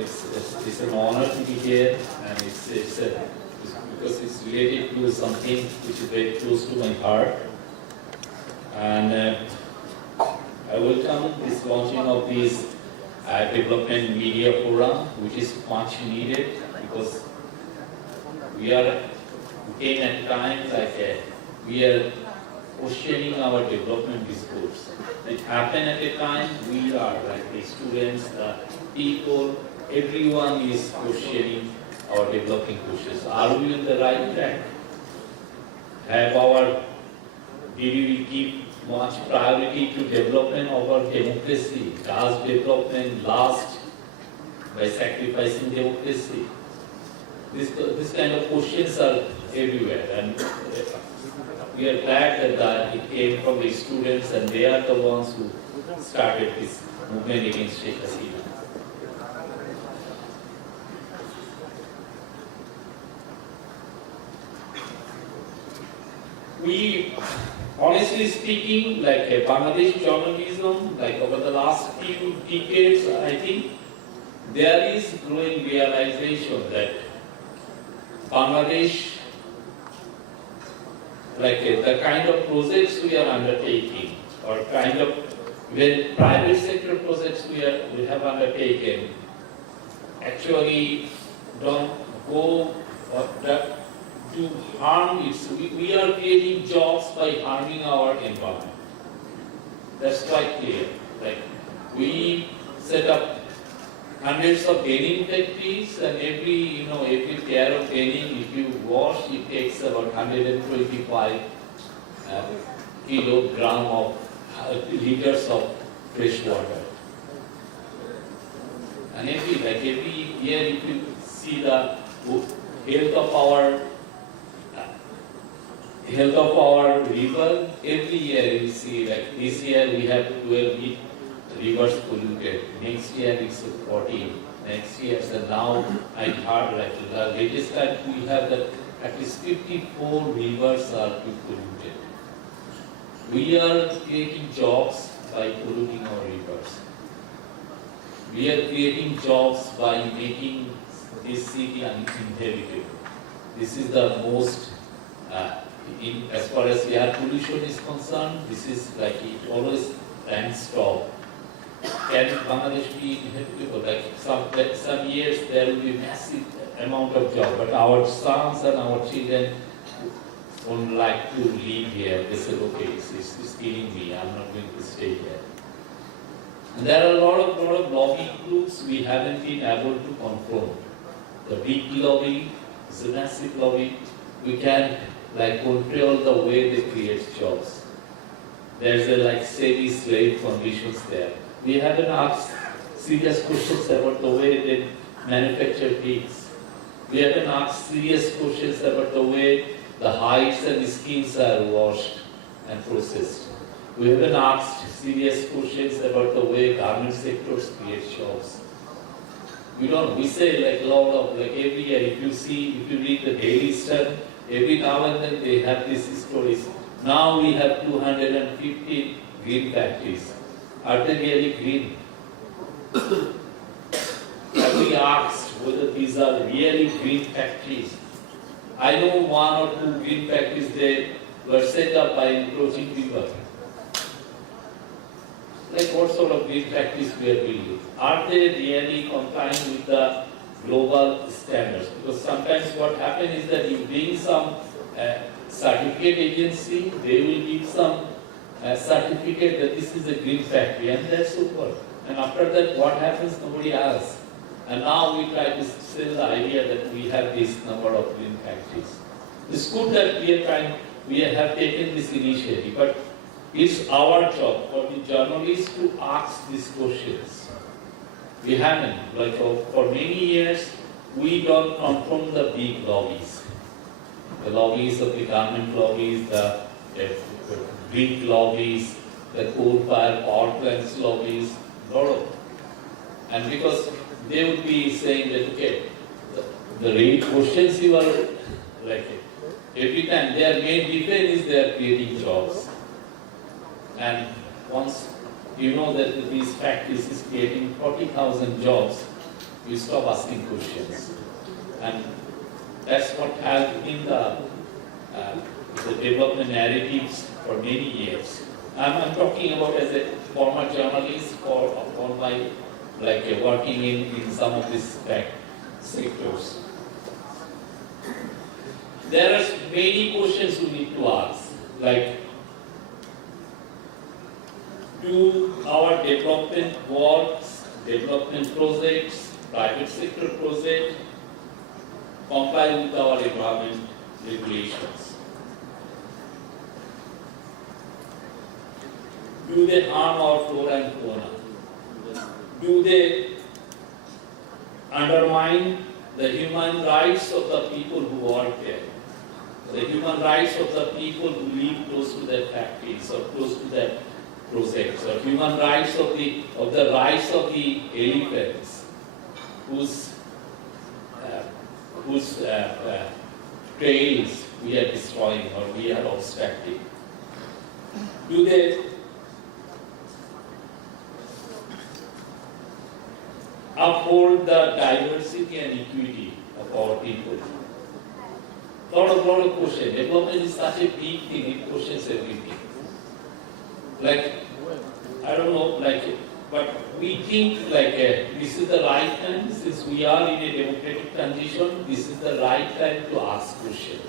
It's an honor to be here, and because it's related to something which is very close to my heart. And I welcome this launching of this development media forum, which is much needed because we are in a time like we are questioning our development discourse. It happened at a time we are like the students, the people, everyone is questioning our developing questions. Are we on the right track? Did we give much priority to development of our democracy? Does development last by sacrificing democracy? This kind of questions are everywhere, and we are glad that it came from the students, and they are the ones who started this movement against Sheikh Hasina. We, honestly speaking, like Bangladesh journalism, like over the last few decades, I think there is growing realization that Bangladesh, like the kind of projects we are undertaking, or kind of when private sector projects we have undertaken, actually don't go or do harm it. So we are creating jobs by harming our environment. That's quite clear. Like we set up hundreds of bathing factories, and every pair of bathing, if you wash, it takes about 125 kilogram of liters of fresh water. And every year, if you see the health of our river, every year you see, like this year we have 12 rivers polluted. Next year it's 14. Next year, so now I heard like the latest that we have that at least 54 rivers are polluted. We are creating jobs by polluting our rivers. We are creating jobs by making this city uninhabitable. This is the most, as far as air pollution is concerned, this is like it always ranks top. Can Bangladesh be inhabitable? Like some years there will be massive amount of job, but our sons and our children won't like to live here. They say, okay, it's killing me. I'm not going to stay here. And there are a lot of lobby groups we haven't been able to confront. The big lobby, the massive lobby, we can't like control the way they create jobs. There's a semi-slave conditions there. We haven't asked serious questions about the way they manufacture pigs. We haven't asked serious questions about the way the hides and skins are washed and processed. We haven't asked serious questions about the way garment sectors create jobs. We say like a lot of, like every year, if you read the Daily Star, every now and then they have these stories. Now we have 250 green factories. Are they really green? Have we asked whether these are really green factories? I know one or two green factories, they were set up by encroaching river. Like what sort of green factories we are building? Are they really complying with the global standards? Because sometimes what happens is that you bring some certificate agency, they will give some certificate that this is a green factory, and that's super. And after that, what happens? Nobody asks. And now we try to sell the idea that we have this number of green factories. It's good that we have taken this initiative, but it's our job for the journalists to ask these questions. We haven't. Like for many years, we don't confront the big lobbies. The lobbies of the government lobbies, the big lobbies, the coal-fired power plants lobbies, lot of. And because they would be saying that, okay, the rate questions you are like every time their main defense is they are creating jobs. And once you know that these factories is creating 40,000 jobs, you stop asking questions. And that's what has been the development narratives for many years. I'm talking about as a former journalist for my working in some of these sectors. There are many questions we need to ask, like, do our development works, development projects, private sector projects comply with our environment regulations? Do they harm our flora and fauna? Do they undermine the human rights of the people who work there? The human rights of the people who live close to their factories or close to their projects, or human rights of the rights of the elephants whose trails we are destroying or we are obstructing? Do they uphold the diversity and equity of our people? Lot of questions. Development is such a big thing, it questions everything. I don't know, but we think this is the right time, since we are in a democratic transition, this is the right time to ask questions.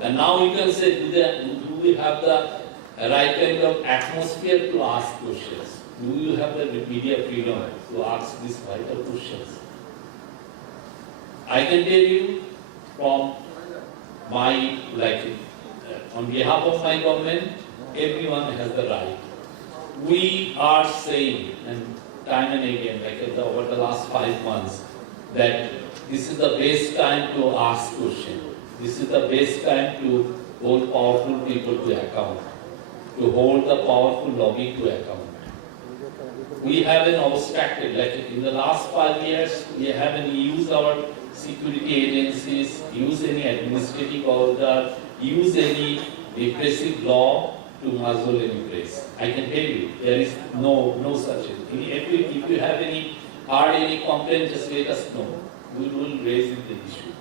And now you can say, do we have the right kind of atmosphere to ask questions? Do you have the media freedom to ask these vital questions? I can tell you from my, on behalf of my government, everyone has the right. We are saying, and time and again, over the last 5 months, that this is the best time to ask questions. This is the best time to hold powerful people to account, to hold the powerful lobby to account. We haven't obstructed, in the last 5 years, we haven't used our security agencies, used any administrative order, used any repressive law to muzzle any press. I can tell you, there is no such thing. If you have heard any complaint, just let us know. We will raise the issue.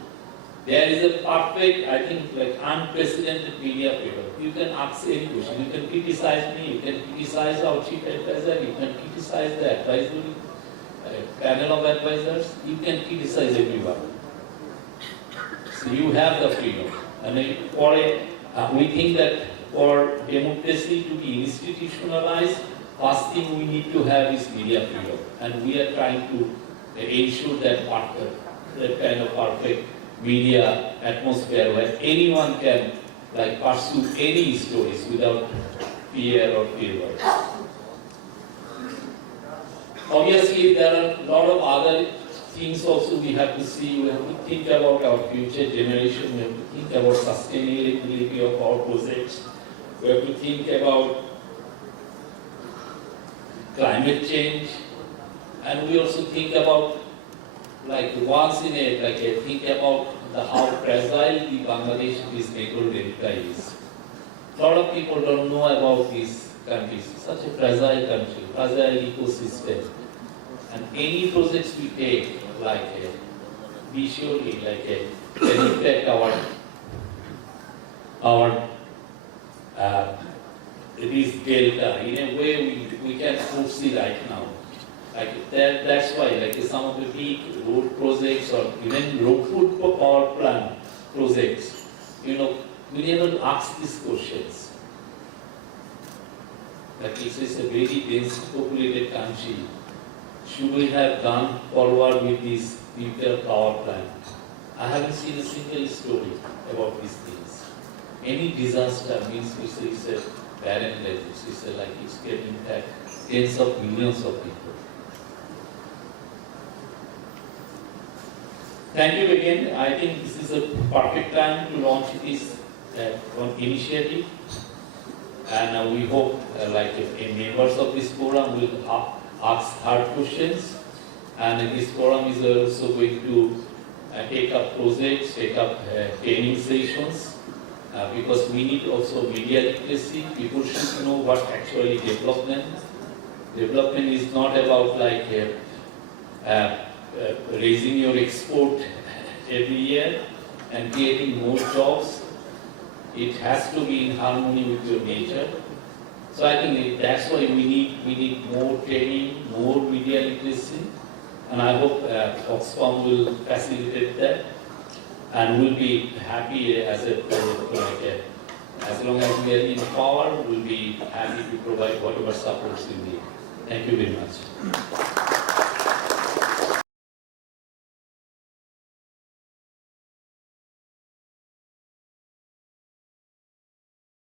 There is a perfect, I think, unprecedented media freedom. You can ask any question. You can criticize me. You can criticize our chief advisor. You can criticize the advisory panel of advisors. You can criticize everyone. So you have the freedom. And we think that for democracy to be institutionalized, first thing we need to have is media freedom. And we are trying to ensure that kind of perfect media atmosphere where anyone can pursue any stories without fear or favor. Obviously, there are a lot of other things also we have to see. We have to think about our future generation. We have to think about sustainability of our projects. We have to think about climate change. And we also think about once in a think about how fragile the Bangladesh, this Negro Delta is. A lot of people don't know about these countries. Such a fragile country, fragile ecosystem. And any projects we take, visually, can impact our this delta in a way we can foresee right now. That's why, some of the big road projects or even road food power plant projects, we never ask these questions. This is a very densely populated country. Should we have gone forward with this nuclear power plant? I haven't seen a single story about these things. Any disaster means it's a barren place. It's getting impact tens of millions of people. Thank you again. I think this is a perfect time to launch this initiative. And we hope members of this forum will ask hard questions. And this forum is also going to take up projects, take up training sessions, because we need also media literacy. People should know what actually development. Development is not about raising your export every year and creating more jobs. It has to be in harmony with your nature. So I think that's why we need more training, more media literacy, and I hope Foxconn will facilitate that, and we'll be happy as long as we are in power, we'll be happy to provide whatever supports you need. Thank you very much.